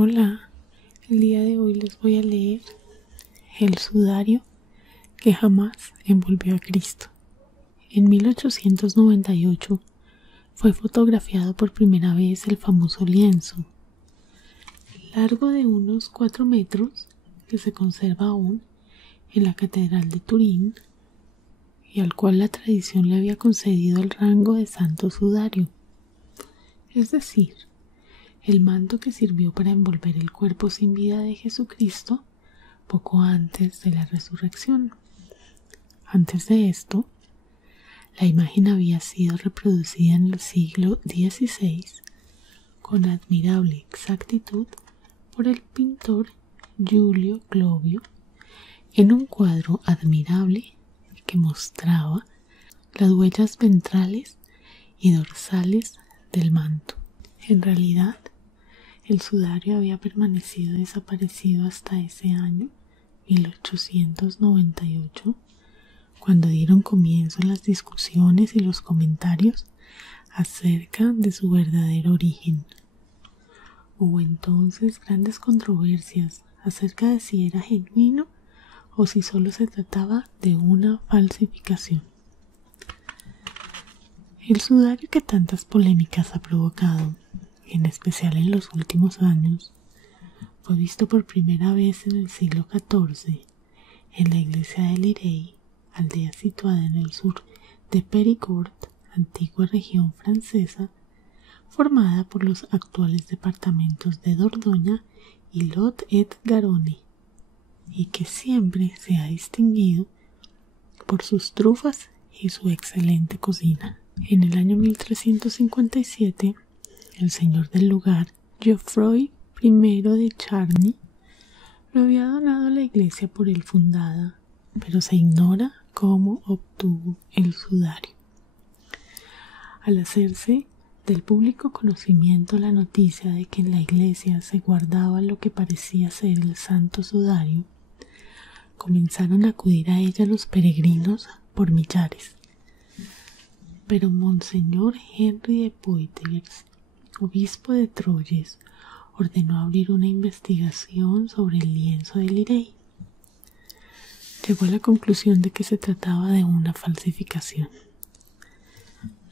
Hola, el día de hoy les voy a leer El sudario que jamás envolvió a Cristo. En 1898 fue fotografiado por primera vez el famoso lienzo, largo de unos 4 metros, que se conserva aún en la Catedral de Turín y al cual la tradición le había concedido el rango de santo sudario, es decir, el manto que sirvió para envolver el cuerpo sin vida de Jesucristo poco antes de la resurrección. Antes de esto, la imagen había sido reproducida en el siglo XVI con admirable exactitud por el pintor Giulio Clovio en un cuadro admirable que mostraba las huellas ventrales y dorsales del manto. En realidad, el sudario había permanecido desaparecido hasta ese año, 1898, cuando dieron comienzo las discusiones y los comentarios acerca de su verdadero origen. Hubo entonces grandes controversias acerca de si era genuino o si solo se trataba de una falsificación. El sudario que tantas polémicas ha provocado, en especial en los últimos años, fue visto por primera vez en el siglo XIV en la iglesia de Lirey, aldea situada en el sur de Périgord, antigua región francesa, formada por los actuales departamentos de Dordoña y Lot-et-Garonne, y que siempre se ha distinguido por sus trufas y su excelente cocina. En el año 1357, el señor del lugar, Geoffroy I de Charny, lo había donado a la iglesia por él fundada, pero se ignora cómo obtuvo el sudario. Al hacerse del público conocimiento la noticia de que en la iglesia se guardaba lo que parecía ser el santo sudario, comenzaron a acudir a ella los peregrinos por millares. Pero Monseñor Henry de Poitiers, obispo de Troyes, ordenó abrir una investigación sobre el lienzo de Lirey. Llegó a la conclusión de que se trataba de una falsificación.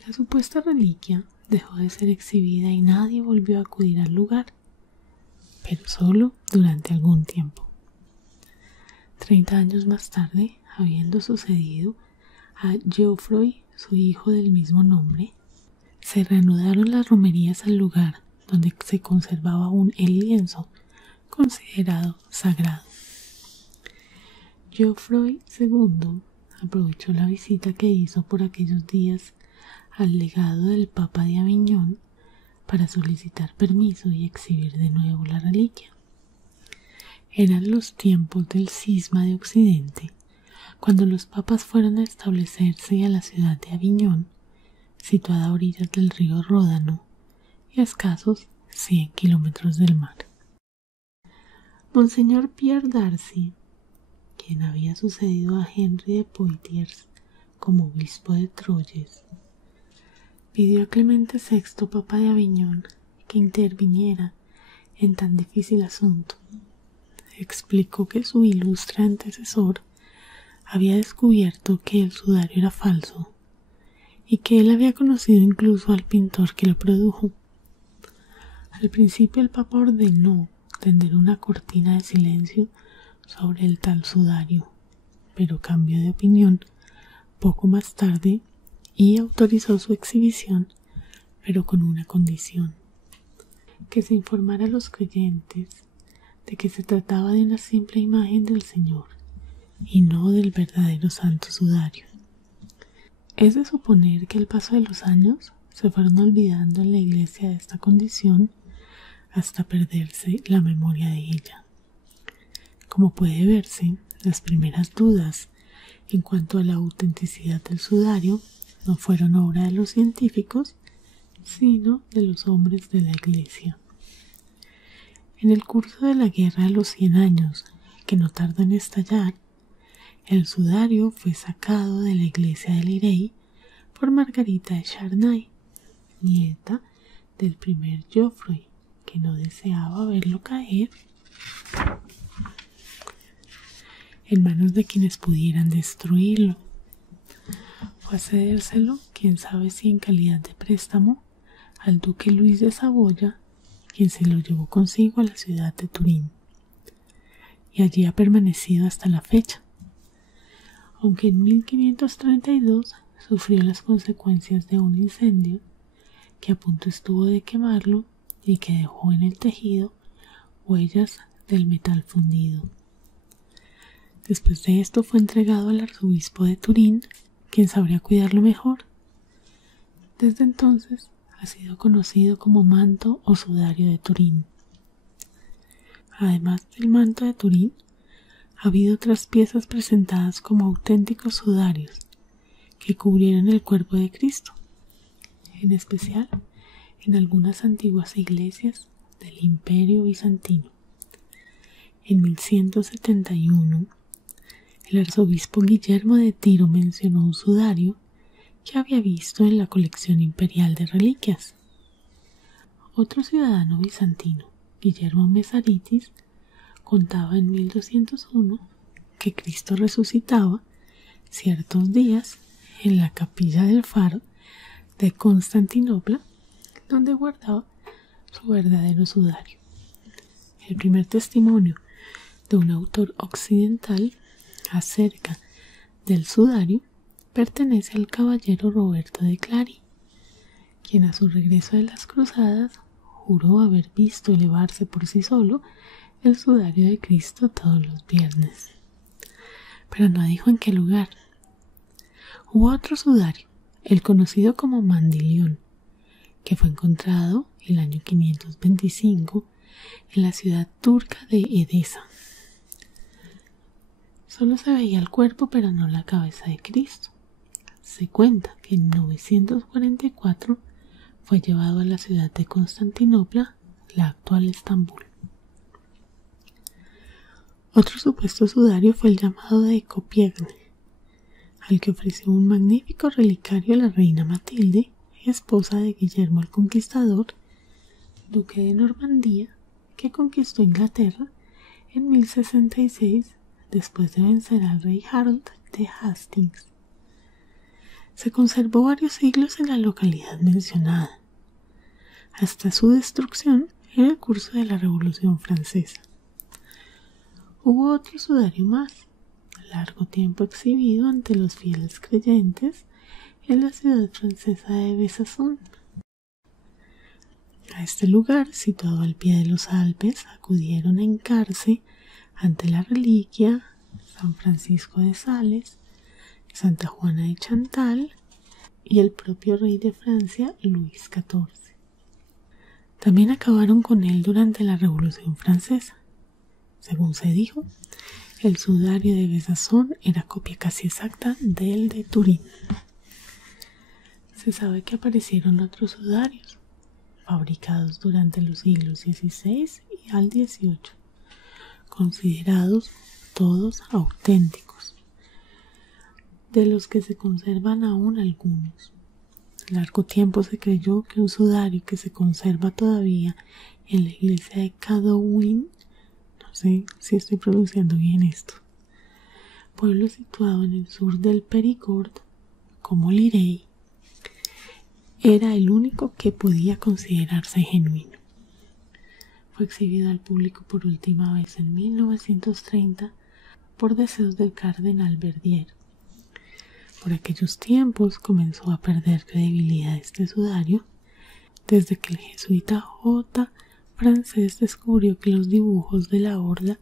La supuesta reliquia dejó de ser exhibida y nadie volvió a acudir al lugar, pero solo durante algún tiempo. 30 años más tarde, habiendo sucedido a Geoffroy, su hijo del mismo nombre, se reanudaron las romerías al lugar donde se conservaba aún el lienzo, considerado sagrado. Geoffroy II aprovechó la visita que hizo por aquellos días al legado del Papa de Aviñón para solicitar permiso y exhibir de nuevo la reliquia. Eran los tiempos del cisma de Occidente, cuando los papas fueron a establecerse a la ciudad de Aviñón, situada a orillas del río Ródano y a escasos 100 kilómetros del mar. Monseñor Pierre Darcy, quien había sucedido a Henry de Poitiers como obispo de Troyes, pidió a Clemente VI, Papa de Aviñón, que interviniera en tan difícil asunto. Explicó que su ilustre antecesor había descubierto que el sudario era falso y que él había conocido incluso al pintor que lo produjo. Al principio el Papa ordenó tender una cortina de silencio sobre el tal sudario, pero cambió de opinión poco más tarde y autorizó su exhibición, pero con una condición: que se informara a los creyentes de que se trataba de una simple imagen del Señor y no del verdadero santo sudario. Es de suponer que al paso de los años se fueron olvidando en la iglesia de esta condición hasta perderse la memoria de ella. Como puede verse, las primeras dudas en cuanto a la autenticidad del sudario no fueron obra de los científicos, sino de los hombres de la iglesia. En el curso de la Guerra de los 100 años, que no tardó en estallar, el sudario fue sacado de la iglesia de Lirey por Margarita de Charnay, nieta del primer Geoffroy, que no deseaba verlo caer en manos de quienes pudieran destruirlo. Fue a cedérselo, quién sabe si en calidad de préstamo, al duque Luis de Saboya, quien se lo llevó consigo a la ciudad de Turín, y allí ha permanecido hasta la fecha, aunque en 1532 sufrió las consecuencias de un incendio que a punto estuvo de quemarlo y que dejó en el tejido huellas del metal fundido. Después de esto fue entregado al arzobispo de Turín, quien sabría cuidarlo mejor. Desde entonces ha sido conocido como manto o sudario de Turín. Además del manto de Turín, ha habido otras piezas presentadas como auténticos sudarios que cubrieron el cuerpo de Cristo, en especial en algunas antiguas iglesias del Imperio Bizantino. En 1171, el arzobispo Guillermo de Tiro mencionó un sudario que había visto en la colección imperial de reliquias. Otro ciudadano bizantino, Guillermo Mesaritis, contaba en 1201 que Cristo resucitaba ciertos días en la capilla del Faro de Constantinopla, donde guardaba su verdadero sudario. El primer testimonio de un autor occidental acerca del sudario pertenece al caballero Roberto de Clary, quien a su regreso de las cruzadas juró haber visto elevarse por sí solo el sudario de Cristo todos los viernes, pero no dijo en qué lugar. Hubo otro sudario, el conocido como Mandilión, que fue encontrado el año 525 en la ciudad turca de Edesa. Solo se veía el cuerpo pero no la cabeza de Cristo. Se cuenta que en 944 fue llevado a la ciudad de Constantinopla, la actual Estambul. Otro supuesto sudario fue el llamado de Compiègne, al que ofreció un magnífico relicario a la reina Matilde, esposa de Guillermo el Conquistador, duque de Normandía, que conquistó Inglaterra en 1066 después de vencer al rey Harold de Hastings. Se conservó varios siglos en la localidad mencionada, hasta su destrucción en el curso de la Revolución Francesa. Hubo otro sudario más, largo tiempo exhibido ante los fieles creyentes en la ciudad francesa de Besançon. A este lugar, situado al pie de los Alpes, acudieron a hincarse ante la reliquia San Francisco de Sales, Santa Juana de Chantal y el propio rey de Francia, Luis XIV. También acabaron con él durante la Revolución Francesa. Según se dijo, el sudario de Besançon era copia casi exacta del de Turín. Se sabe que aparecieron otros sudarios, fabricados durante los siglos XVI y al XVIII, considerados todos auténticos, de los que se conservan aún algunos. Largo tiempo se creyó que un sudario que se conserva todavía en la iglesia de Cadouin, no sé si estoy pronunciando bien esto, pueblo situado en el sur del Périgord, como Lirey, era el único que podía considerarse genuino. Fue exhibido al público por última vez en 1930 por deseos del cardenal Verdier. Por aquellos tiempos comenzó a perder credibilidad este sudario, desde que el jesuita J. francés descubrió que los dibujos de la horda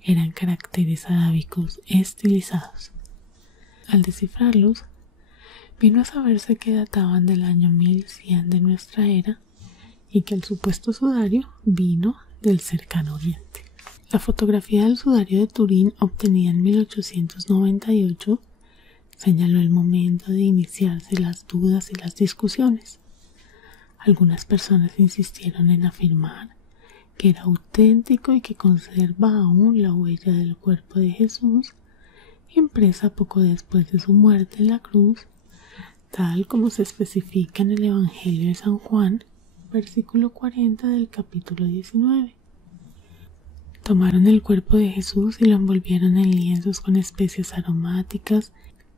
eran caracteres arábicos estilizados. Al descifrarlos, vino a saberse que databan del año 1100 de nuestra era y que el supuesto sudario vino del cercano oriente. La fotografía del sudario de Turín, obtenida en 1898, señaló el momento de iniciarse las dudas y las discusiones. Algunas personas insistieron en afirmar que era auténtico y que conserva aún la huella del cuerpo de Jesús, impresa poco después de su muerte en la cruz, tal como se especifica en el Evangelio de San Juan, versículo 40 del capítulo 19. Tomaron el cuerpo de Jesús y lo envolvieron en lienzos con especias aromáticas,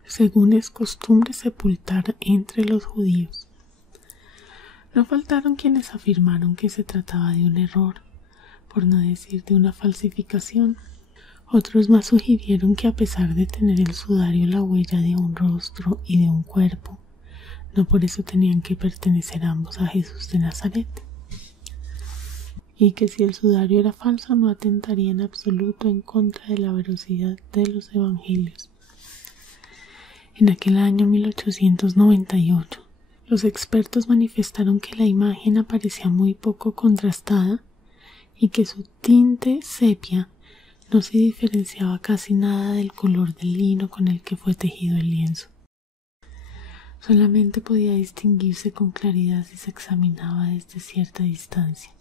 según es costumbre sepultar entre los judíos. No faltaron quienes afirmaron que se trataba de un error, por no decir de una falsificación. Otros más sugirieron que a pesar de tener el sudario la huella de un rostro y de un cuerpo, no por eso tenían que pertenecer ambos a Jesús de Nazaret, y que si el sudario era falso no atentaría en absoluto en contra de la veracidad de los evangelios. En aquel año 1898, los expertos manifestaron que la imagen aparecía muy poco contrastada y que su tinte sepia no se diferenciaba casi nada del color del lino con el que fue tejido el lienzo. Solamente podía distinguirse con claridad si se examinaba desde cierta distancia.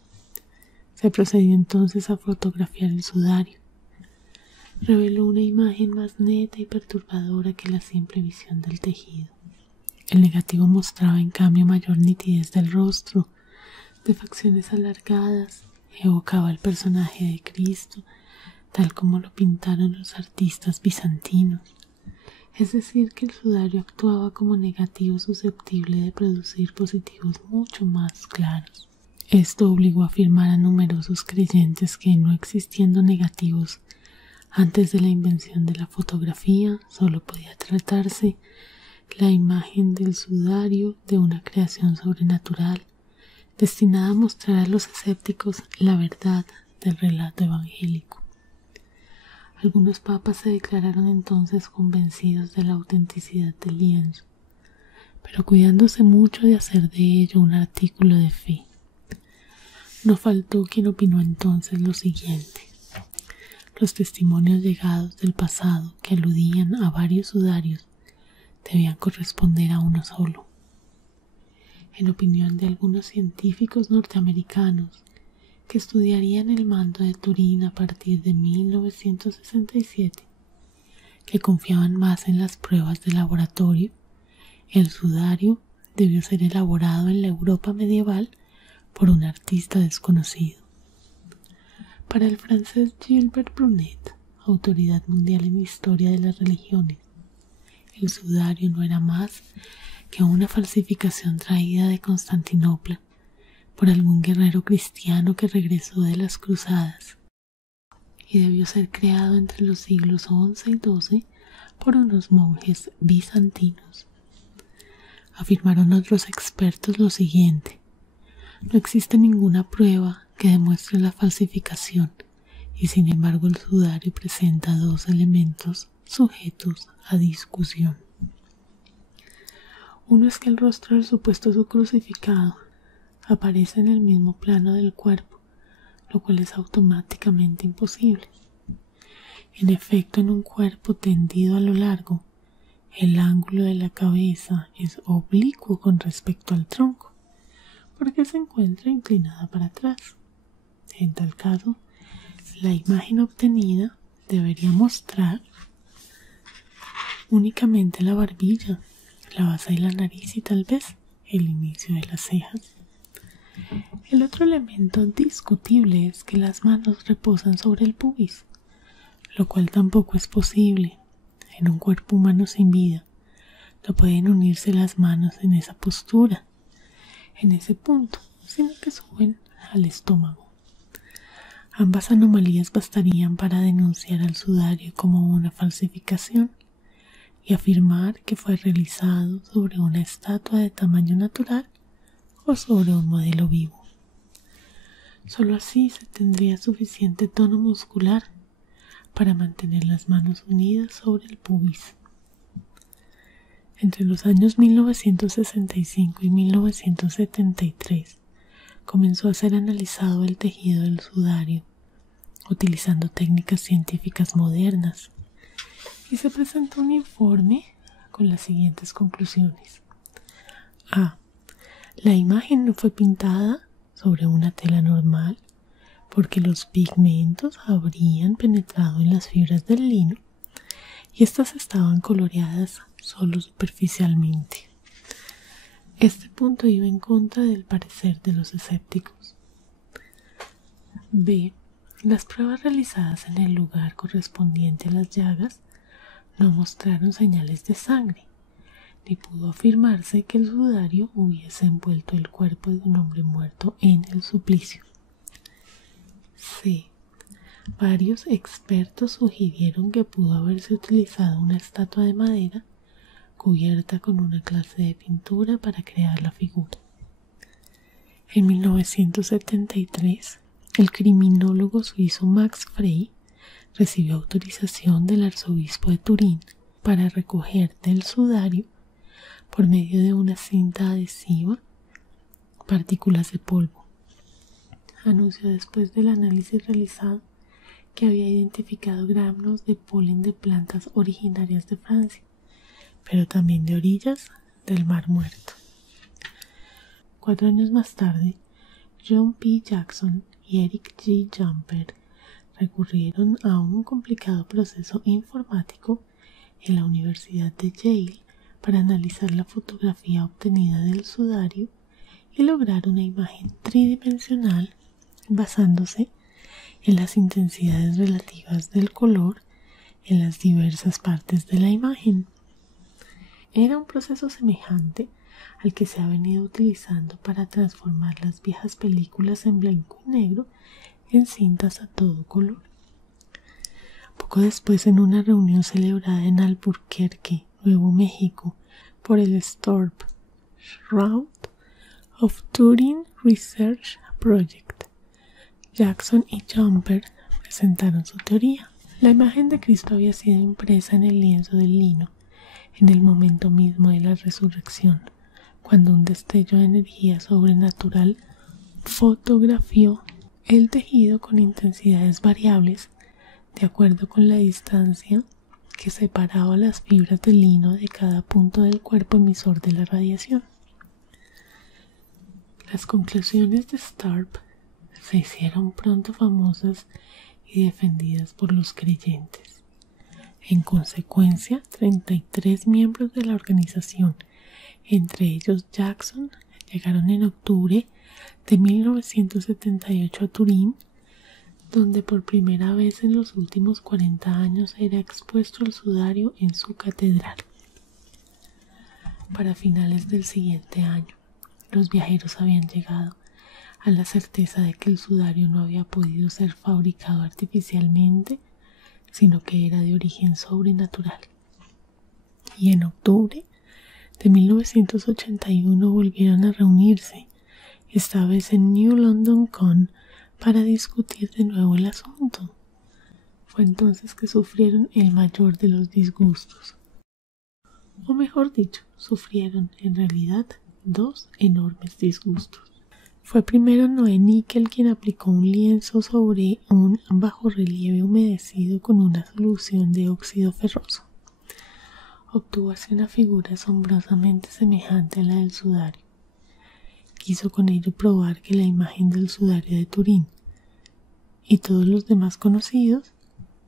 Se procedió entonces a fotografiar el sudario. Reveló una imagen más neta y perturbadora que la simple visión del tejido. El negativo mostraba en cambio mayor nitidez del rostro, de facciones alargadas, evocaba el personaje de Cristo, tal como lo pintaron los artistas bizantinos. Es decir, que el sudario actuaba como negativo susceptible de producir positivos mucho más claros. Esto obligó a afirmar a numerosos creyentes que, no existiendo negativos antes de la invención de la fotografía, solo podía tratarse la imagen del sudario de una creación sobrenatural, destinada a mostrar a los escépticos la verdad del relato evangélico. Algunos papas se declararon entonces convencidos de la autenticidad del lienzo, pero cuidándose mucho de hacer de ello un artículo de fe. No faltó quien opinó entonces lo siguiente: los testimonios llegados del pasado que aludían a varios sudarios debían corresponder a uno solo. En opinión de algunos científicos norteamericanos que estudiarían el manto de Turín a partir de 1967, que confiaban más en las pruebas de laboratorio, el sudario debió ser elaborado en la Europa medieval por un artista desconocido. Para el francés Gilbert Brunet, autoridad mundial en historia de las religiones, el sudario no era más que una falsificación traída de Constantinopla por algún guerrero cristiano que regresó de las cruzadas, y debió ser creado entre los siglos XI y XII por unos monjes bizantinos. Afirmaron otros expertos lo siguiente: no existe ninguna prueba que demuestre la falsificación, y sin embargo el sudario presenta dos elementos sujetos a discusión. Uno es que el rostro del supuesto crucificado aparece en el mismo plano del cuerpo, lo cual es automáticamente imposible. En efecto, en un cuerpo tendido a lo largo, el ángulo de la cabeza es oblicuo con respecto al tronco, porque se encuentra inclinada para atrás. En tal caso, la imagen obtenida debería mostrar únicamente la barbilla, la base de la nariz y tal vez el inicio de las cejas. El otro elemento discutible es que las manos reposan sobre el pubis, lo cual tampoco es posible. En un cuerpo humano sin vida no pueden unirse las manos en esa postura, en ese punto, sino que suben al estómago. Ambas anomalías bastarían para denunciar al sudario como una falsificación y afirmar que fue realizado sobre una estatua de tamaño natural o sobre un modelo vivo. Solo así se tendría suficiente tono muscular para mantener las manos unidas sobre el pubis. Entre los años 1965 y 1973 comenzó a ser analizado el tejido del sudario, utilizando técnicas científicas modernas, y se presentó un informe con las siguientes conclusiones. A. La imagen no fue pintada sobre una tela normal porque los pigmentos habrían penetrado en las fibras del lino y éstas estaban coloreadas solo superficialmente. Este punto iba en contra del parecer de los escépticos. B. Las pruebas realizadas en el lugar correspondiente a las llagas no mostraron señales de sangre, ni pudo afirmarse que el sudario hubiese envuelto el cuerpo de un hombre muerto en el suplicio. C. Varios expertos sugirieron que pudo haberse utilizado una estatua de madera cubierta con una clase de pintura para crear la figura. En 1973, el criminólogo suizo Max Frey recibió autorización del arzobispo de Turín para recoger del sudario, por medio de una cinta adhesiva, partículas de polvo. Anunció después del análisis realizado que había identificado granos de polen de plantas originarias de Francia, pero también de orillas del Mar Muerto. 4 años más tarde, John P. Jackson y Eric G. Jumper recurrieron a un complicado proceso informático en la Universidad de Yale para analizar la fotografía obtenida del sudario y lograr una imagen tridimensional basándose en las intensidades relativas del color en las diversas partes de la imagen. Era un proceso semejante al que se ha venido utilizando para transformar las viejas películas en blanco y negro en cintas a todo color. Poco después, en una reunión celebrada en Albuquerque, Nuevo México, por el Storm Shroud of Turin Research Project, Jackson y Jumper presentaron su teoría. La imagen de Cristo había sido impresa en el lienzo de lino en el momento mismo de la resurrección, cuando un destello de energía sobrenatural fotografió el tejido con intensidades variables de acuerdo con la distancia que separaba las fibras de lino de cada punto del cuerpo emisor de la radiación. Las conclusiones de Starp se hicieron pronto famosas y defendidas por los creyentes. En consecuencia, 33 miembros de la organización, entre ellos Jackson, llegaron en octubre de 1978 a Turín, donde por primera vez en los últimos 40 años era expuesto el sudario en su catedral. Para finales del siguiente año, los viajeros habían llegado a la certeza de que el sudario no había podido ser fabricado artificialmente, sino que era de origen sobrenatural. Y en octubre de 1981 volvieron a reunirse, esta vez en New London Con, para discutir de nuevo el asunto. Fue entonces que sufrieron el mayor de los disgustos. O mejor dicho, sufrieron en realidad 2 enormes disgustos. Fue primero Noé Nickel quien aplicó un lienzo sobre un bajorrelieve humedecido con una solución de óxido ferroso. Obtuvo así una figura asombrosamente semejante a la del sudario. Quiso con ello probar que la imagen del sudario de Turín y todos los demás conocidos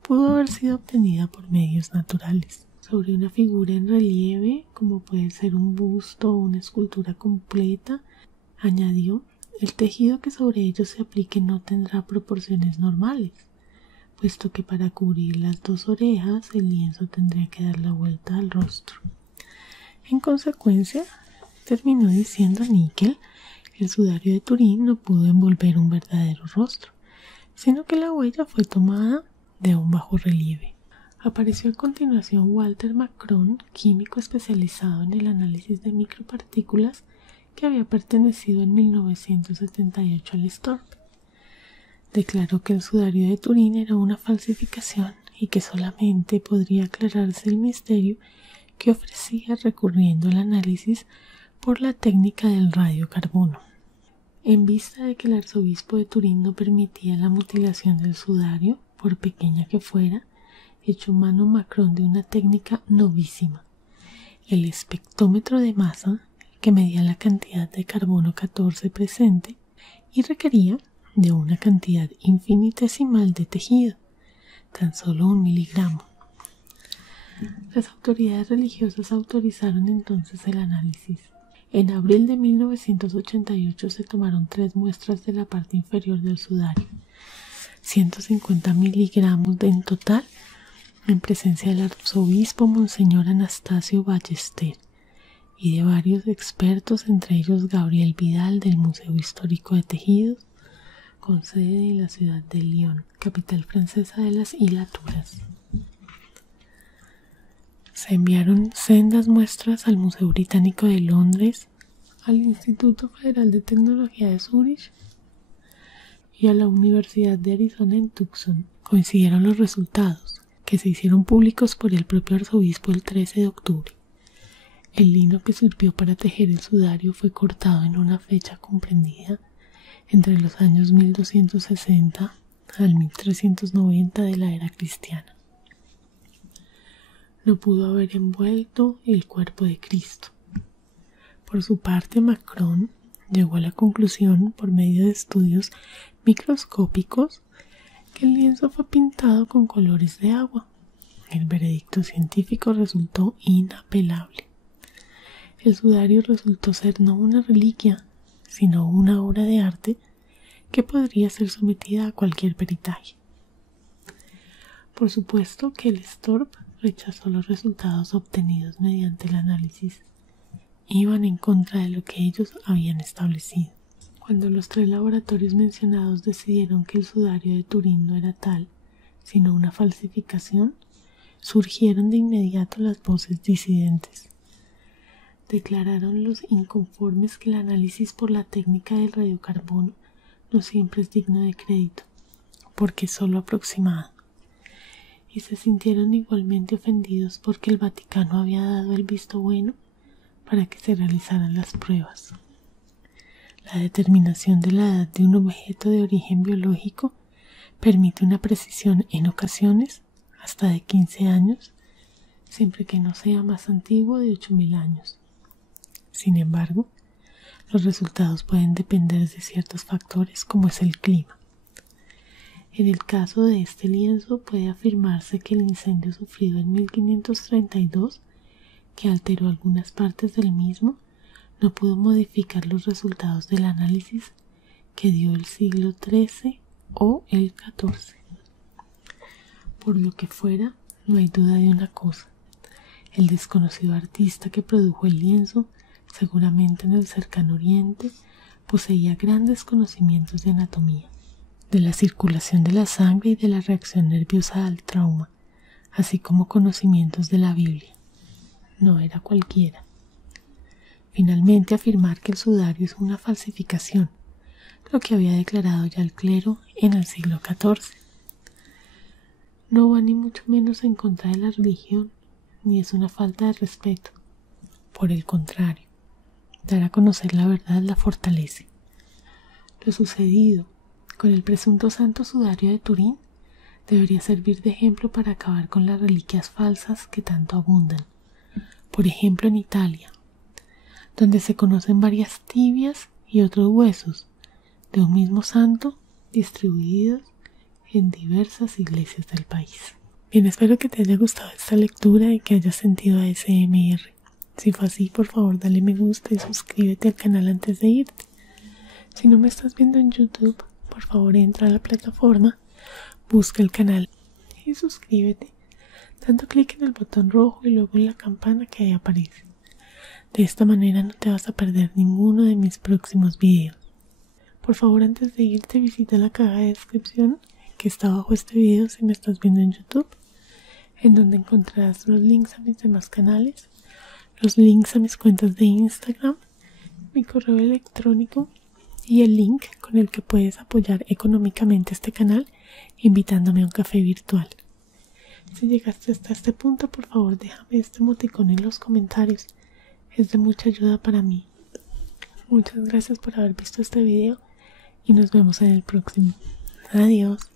pudo haber sido obtenida por medios naturales. Sobre una figura en relieve, como puede ser un busto o una escultura completa, añadió: el tejido que sobre ello se aplique no tendrá proporciones normales, puesto que para cubrir las 2 orejas el lienzo tendría que dar la vuelta al rostro. En consecuencia, terminó diciendo Nickel, el sudario de Turín no pudo envolver un verdadero rostro, sino que la huella fue tomada de un bajorrelieve. Apareció a continuación Walter Macron, químico especializado en el análisis de micropartículas, que había pertenecido en 1978 al Storm. Declaró que el sudario de Turín era una falsificación y que solamente podría aclararse el misterio que ofrecía recurriendo al análisis por la técnica del radiocarbono. En vista de que el arzobispo de Turín no permitía la mutilación del sudario, por pequeña que fuera, echó mano Macron de una técnica novísima: el espectrómetro de masa, que medía la cantidad de carbono 14 presente y requería de una cantidad infinitesimal de tejido, tan solo 1 miligramo. Las autoridades religiosas autorizaron entonces el análisis. En abril de 1988 se tomaron 3 muestras de la parte inferior del sudario, 150 miligramos en total, en presencia del arzobispo Monseñor Anastasio Ballester y de varios expertos, entre ellos Gabriel Vidal del Museo Histórico de Tejidos, con sede en la ciudad de Lyon, capital francesa de las hilaturas. Se enviaron sendas muestras al Museo Británico de Londres, al Instituto Federal de Tecnología de Zúrich y a la Universidad de Arizona en Tucson. Coincidieron los resultados, que se hicieron públicos por el propio arzobispo el 13 de octubre. El lino que sirvió para tejer el sudario fue cortado en una fecha comprendida entre los años 1260 al 1390 de la era cristiana. No pudo haber envuelto el cuerpo de Cristo. Por su parte, Macron llegó a la conclusión, por medio de estudios microscópicos, que el lienzo fue pintado con colores de agua. El veredicto científico resultó inapelable. El sudario resultó ser no una reliquia, sino una obra de arte que podría ser sometida a cualquier peritaje. Por supuesto que el Storp rechazó los resultados obtenidos mediante el análisis. Iban en contra de lo que ellos habían establecido. Cuando los 3 laboratorios mencionados decidieron que el sudario de Turín no era tal, sino una falsificación, surgieron de inmediato las voces disidentes. Declararon los inconformes que el análisis por la técnica del radiocarbono no siempre es digno de crédito, porque es solo aproximado, y se sintieron igualmente ofendidos porque el Vaticano había dado el visto bueno para que se realizaran las pruebas. La determinación de la edad de un objeto de origen biológico permite una precisión en ocasiones hasta de 15 años, siempre que no sea más antiguo de 8000 años. Sin embargo, los resultados pueden depender de ciertos factores como es el clima. En el caso de este lienzo puede afirmarse que el incendio sufrido en 1532, que alteró algunas partes del mismo, no pudo modificar los resultados del análisis que dio el siglo XIII o el XIV. Por lo que fuera, no hay duda de una cosa: el desconocido artista que produjo el lienzo, seguramente en el cercano oriente, poseía grandes conocimientos de anatomía, de la circulación de la sangre y de la reacción nerviosa al trauma, así como conocimientos de la Biblia. No era cualquiera. Finalmente, afirmar que el sudario es una falsificación, lo que había declarado ya el clero en el siglo XIV. No va ni mucho menos en contra de la religión, ni es una falta de respeto. Por el contrario, dar a conocer la verdad la fortalece. Lo sucedido con el presunto santo sudario de Turín debería servir de ejemplo para acabar con las reliquias falsas que tanto abundan. Por ejemplo, en Italia, donde se conocen varias tibias y otros huesos de un mismo santo distribuidos en diversas iglesias del país. Bien, espero que te haya gustado esta lectura y que hayas sentido ASMR. Si fue así, por favor dale me gusta y suscríbete al canal antes de irte. Si no me estás viendo en YouTube, por favor entra a la plataforma, busca el canal y suscríbete, dando clic en el botón rojo y luego en la campana que ahí aparece. De esta manera no te vas a perder ninguno de mis próximos videos. Por favor, antes de irte, visita la caja de descripción que está abajo este video si me estás viendo en YouTube, en donde encontrarás los links a mis demás canales, los links a mis cuentas de Instagram, mi correo electrónico y el link con el que puedes apoyar económicamente este canal invitándome a un café virtual. Si llegaste hasta este punto, por favor déjame este emoticón en los comentarios, es de mucha ayuda para mí. Muchas gracias por haber visto este video y nos vemos en el próximo. Adiós.